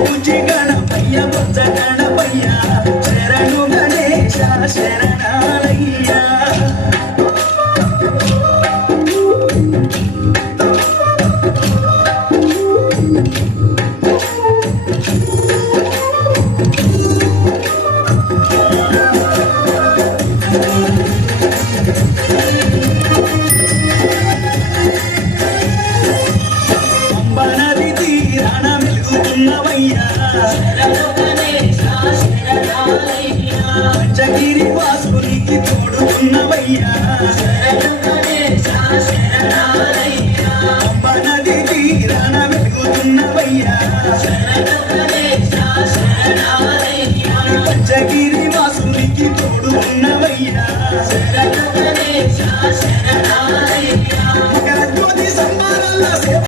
పూజి గణపయ్య బొజ్జ గణపయ్య శరణు గణేశ శరణాలయ్య పంబనది తీరాన మెలుగుతున్నవయ్యా పంచగిరి వాసునికి తోడుతున్నవయ్యా పంబనది తీరాన మెలుగుతున్నవయ్యా పంచగిరి వాసునికి తోడుతున్నవయ్యా